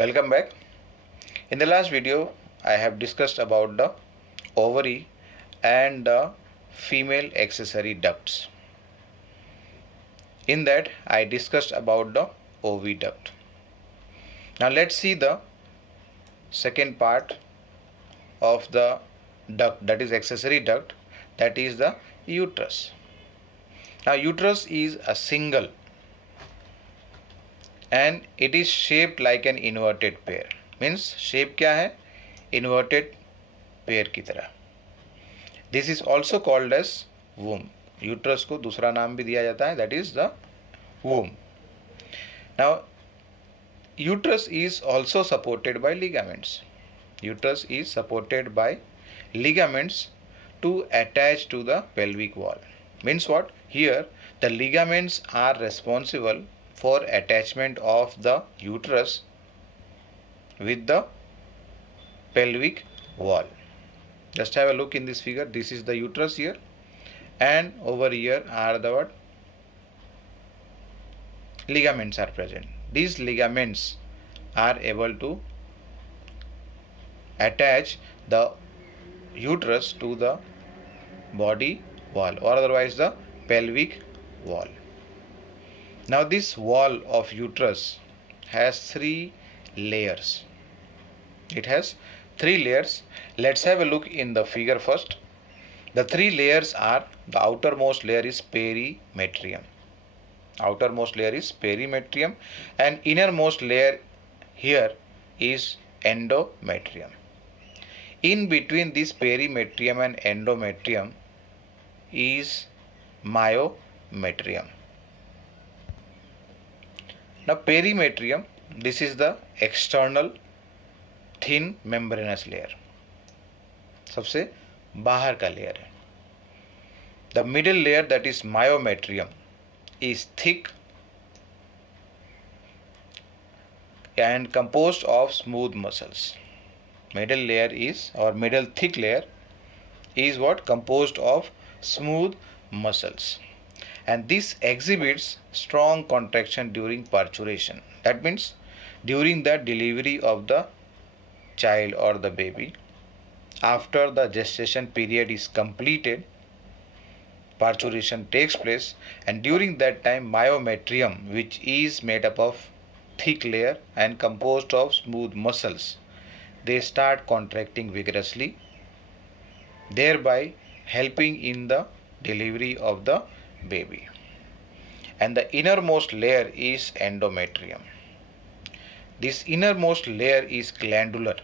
Welcome back. In the last video, I have discussed about the ovary and the female accessory ducts. In that, I discussed about the oviduct. Now let's see the second part of the duct, that is accessory duct, that is the uterus. Now uterus is a single and it is shaped like an inverted pear. Means shape क्या है? Inverted pear की तरह. This is also called as womb. Uterus को दूसरा नाम भी दिया जाता है, that is the womb. Now uterus is also supported by ligaments. Uterus is supported by ligaments to attach to the pelvic wall. Means what? Here the ligaments are responsible for attachment of the uterus with the pelvic wall. Just have a look in this figure. This is the uterus here, and over here are the what? Ligaments are present. These ligaments are able to attach the uterus to the body wall, or otherwise the pelvic wall. Now this wall of uterus has three layers. It has three layers. Let's have a look in the figure first. The three layers are, the outermost layer is perimetrium. Outermost layer is perimetrium, and innermost layer here is endometrium. In between this perimetrium and endometrium is myometrium. Now perimetrium, this is the external thin membranous layer, सबसे बाहर का layer है. The middle layer, that is myometrium, is thick and composed of smooth muscles. Middle layer is, or middle thick layer is what? Composed of smooth muscles, and this exhibits strong contraction during parturition. That means during the delivery of the child or the baby, after the gestation period is completed, parturition takes place, and during that time myometrium, which is made up of thick layer and composed of smooth muscles, they start contracting vigorously, thereby helping in the delivery of the baby. And the innermost layer is endometrium. This innermost layer is glandular,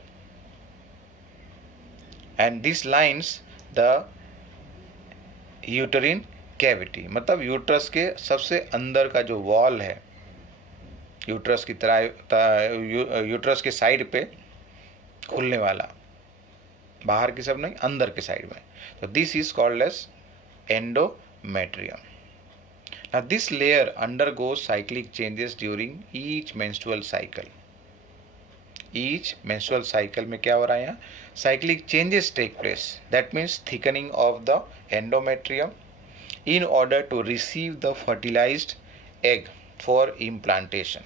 and this lines the uterine cavity. मतलब uterus के सबसे अंदर का जो wall है, uterus की तरह, uterus के साइड पे खुलने वाला, बाहर की सब नहीं, अंदर के साइड में. तो this is called as endometrium. Now this layer undergoes cyclic changes during each menstrual cycle. Each menstrual cycle में क्या हो रहा है यहाँ? Cyclic changes take place. That means thickening of the endometrium in order to receive the fertilized egg for implantation.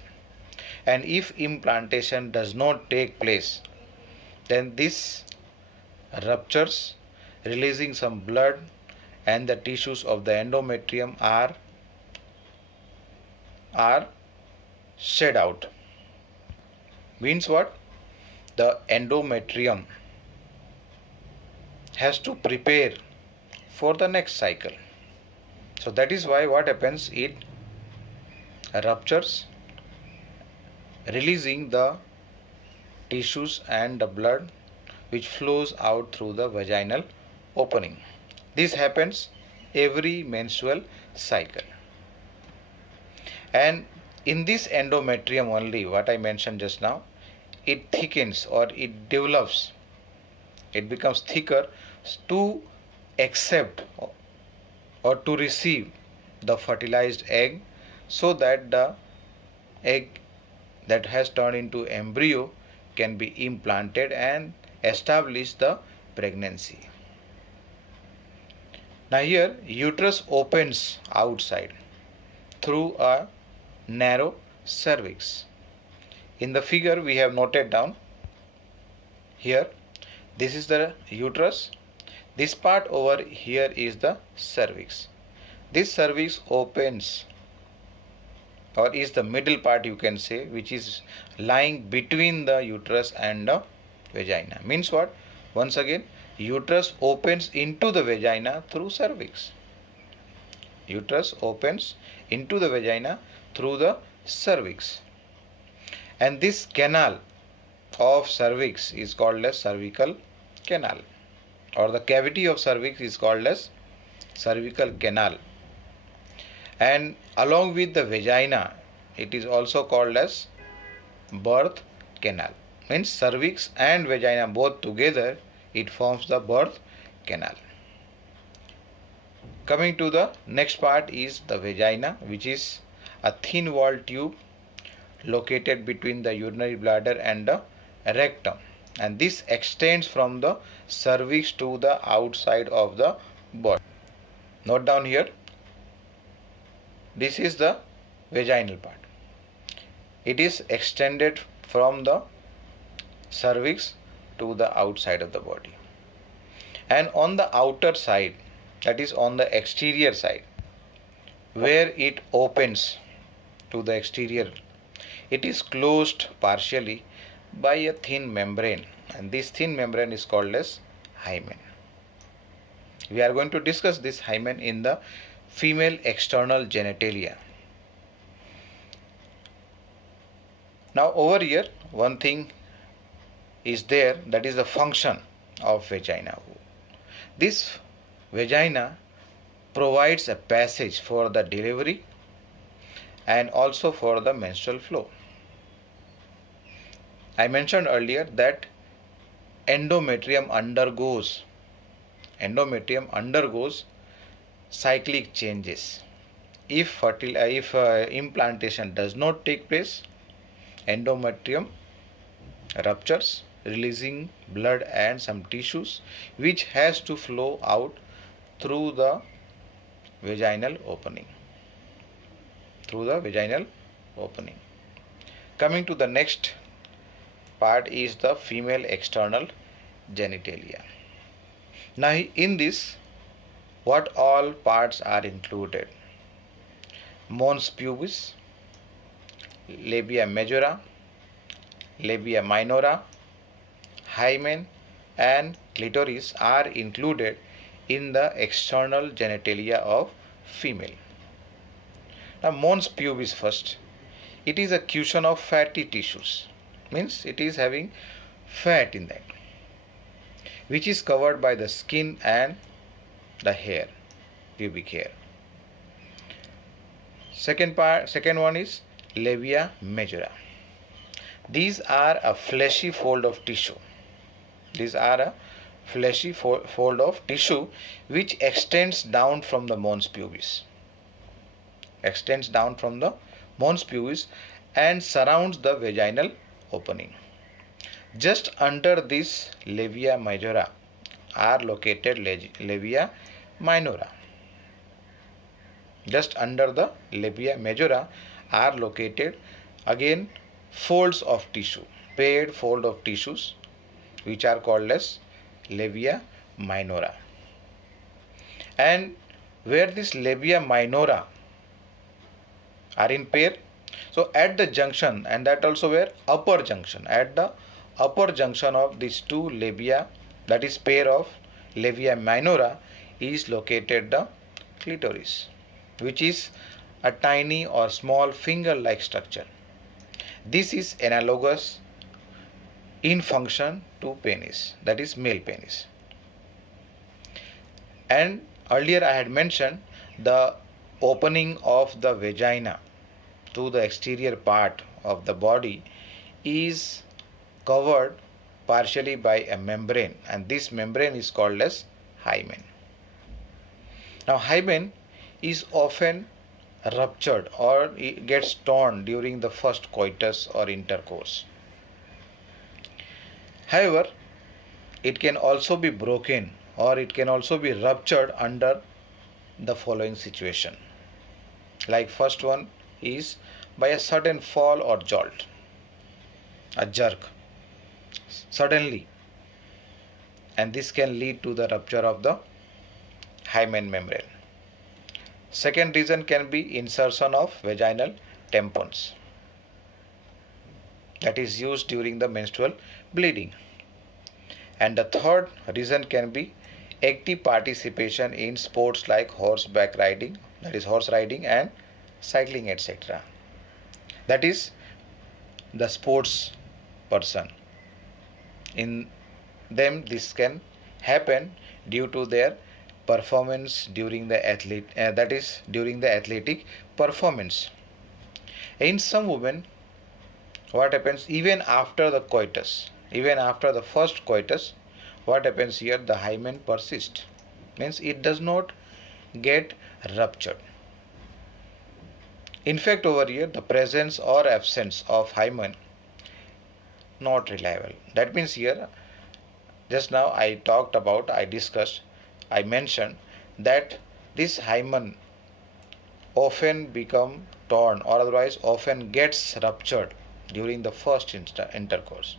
And if implantation does not take place, then this ruptures, releasing some blood, and the tissues of the endometrium are shed out. Means what? The endometrium has to prepare for the next cycle. So that is why what happens, it ruptures, releasing the tissues and the blood which flows out through the vaginal opening. This happens every menstrual cycle. And in this endometrium only, what I mentioned just now, it thickens or it develops, it becomes thicker to accept or to receive the fertilized egg, so that the egg that has turned into embryo can be implanted and establish the pregnancy. Now here uterus opens outside through a narrow cervix. In the figure we have noted down here, this is the uterus. This part over here is the cervix. This cervix opens, or is the middle part you can say, which is lying between the uterus and the vagina. Means what? Once again, uterus opens into the vagina through cervix. Uterus opens into the vagina through the cervix. And this canal of cervix is called as cervical canal, or the cavity of cervix is called as cervical canal. And along with the vagina, it is also called as birth canal. Means cervix and vagina both together, it forms the birth canal. Coming to the next part is the vagina, which is a thin walled tube located between the urinary bladder and the rectum, and this extends from the cervix to the outside of the body. Note down here, this is the vaginal part. It is extended from the cervix to the outside of the body, and on the outer side, that is on the exterior side, where it opens to the exterior, it is closed partially by a thin membrane, and this thin membrane is called as hymen. We are going to discuss this hymen in the female external genitalia. Now over here, one thing is there, that is the function of vagina. This vagina provides a passage for the delivery and also for the menstrual flow. I mentioned earlier that endometrium undergoes cyclic changes. If implantation does not take place, endometrium ruptures, releasing blood and some tissues, which has to flow out through the vaginal opening. Coming to the next part is the female external genitalia. Now in this, what all parts are included? Mons pubis, labia majora, labia minora, hymen and clitoris are included in the external genitalia of female. Now mons pubis first. It is a cushion of fatty tissues. Means it is having fat in that, which is covered by the skin and the hair, pubic hair. Second one is labia majora. These are a fleshy fold of tissue. Which extends down from the mons pubis. And surrounds the vaginal opening. Just under this labia majora are located labia minora. Just under the labia majora are located again folds of tissue, paired fold of tissues, which are called as labia minora. And where this labia minora are in pair, so at the junction, and that also where upper junction, at the upper junction of these two labia, that is pair of labia minora, is located the clitoris, which is a tiny or small finger-like structure. This is analogous in function to penis, that is male penis. And earlier I had mentioned the opening of the vagina to the exterior part of the body is covered partially by a membrane, and this membrane is called as hymen. Now hymen is often ruptured or it gets torn during the first coitus or intercourse. However, it can also be broken or it can also be ruptured under the following situation. Like first one is by a sudden fall or jolt. a jerk suddenly, and this can lead to the rupture of the hymen membrane. Second reason can be insertion of vaginal tampons, that is used during the menstrual bleeding. And the third reason can be active participation in sports like horseback riding, that is horse riding, and cycling, etc. That is the sports person. In them this can happen due to their performance during the athletic performance. In some women, what happens even after the coitus, even after the first coitus, what happens here? The hymen persists, means it does not get ruptured. In fact, over here the presence or absence of hymen not reliable. That means here, just now I mentioned that this hymen often become torn or otherwise often gets ruptured during the first intercourse.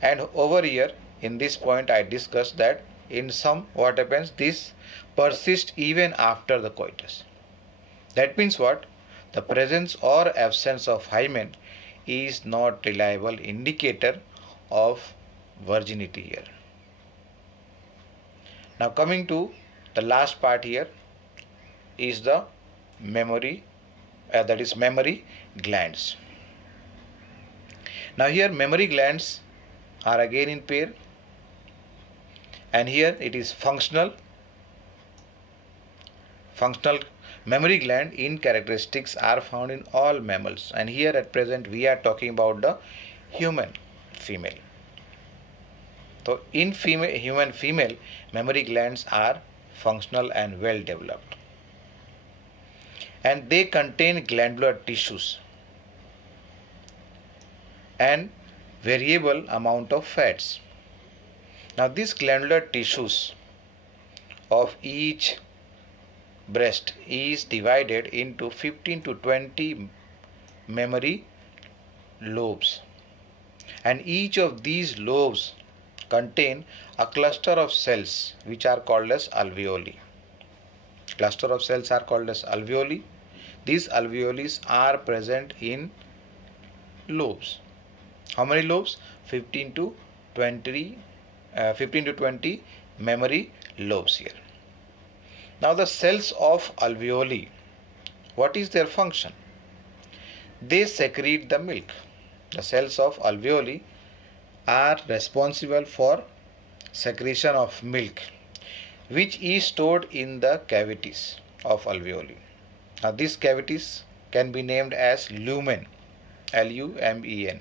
And over here in this point I discussed that in some, what happens, this persists even after the coitus. That means what? The presence or absence of hymen is not reliable indicator of virginity here. Now coming to the last part here is the mammary glands. Now here mammary glands are again in pair, and here it is functional mammary gland in characteristics are found in all mammals, and here at present we are talking about the human female. So in human female, mammary glands are functional and well developed, and they contain glandular tissues and variable amount of fats. Now these glandular tissues of each breast is divided into 15 to 20 mammary lobes, and each of these lobes contain a cluster of cells which are called as alveoli. Cluster of cells are called as alveoli. These alveoli are present in lobes. How many lobes? 15 to 20 mammary lobes here. Now the cells of alveoli, what is their function? They secrete the milk. The cells of alveoli are responsible for secretion of milk, which is stored in the cavities of alveoli. Now these cavities can be named as lumen, Lumen.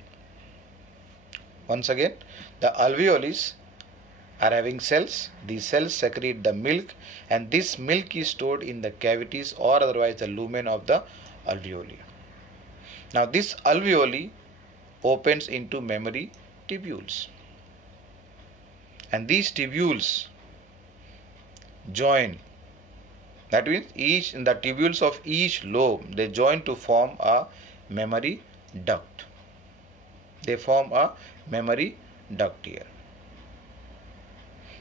Once again, the alveoli are having cells. These cells secrete the milk, and this milk is stored in the cavities or otherwise the lumen of the alveoli. Now this alveoli opens into mammary tubules, and these tubules join. That means the tubules of each lobe, they join to form a mammary duct. They form a mammary duct here.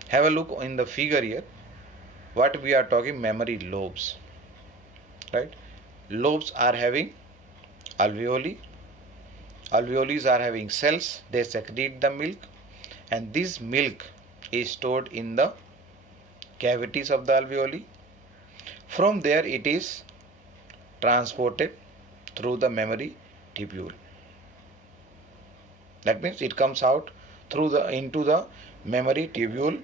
Have a look in the figure here. What we are talking, mammary lobes, right? Lobes are having alveoli. Alveoli are having cells. They secrete the milk, and this milk is stored in the cavities of the alveoli. From there it is transported through the mammary tubule. That means it comes out into the mammary tubule.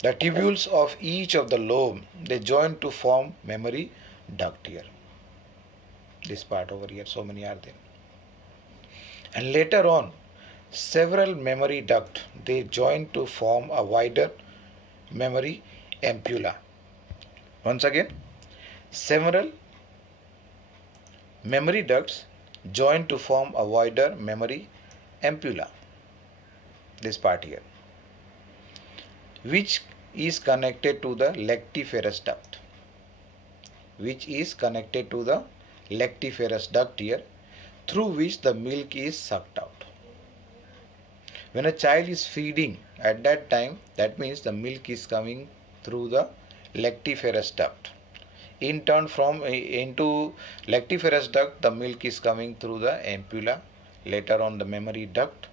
The tubules of each of the lobe, they join to form mammary duct here. This part over here, so many are there. And later on, several mammary duct, they join to form a wider mammary ampulla. Once again, several mammary ducts join to form a wider mammary ampulla. This part here, which is connected to the lactiferous duct. Here, through which the milk is sucked out. When a child is feeding at that time, that means the milk is coming through the lactiferous duct. In turn, from into lactiferous duct, the milk is coming through the ampulla, later on the mammary duct,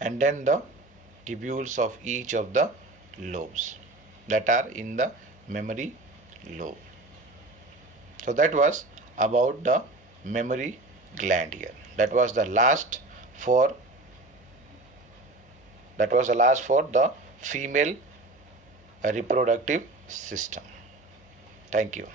and then the tubules of each of the lobes that are in the mammary lobe. So that was about the mammary gland here. That was the last for the female reproductive system. Thank you.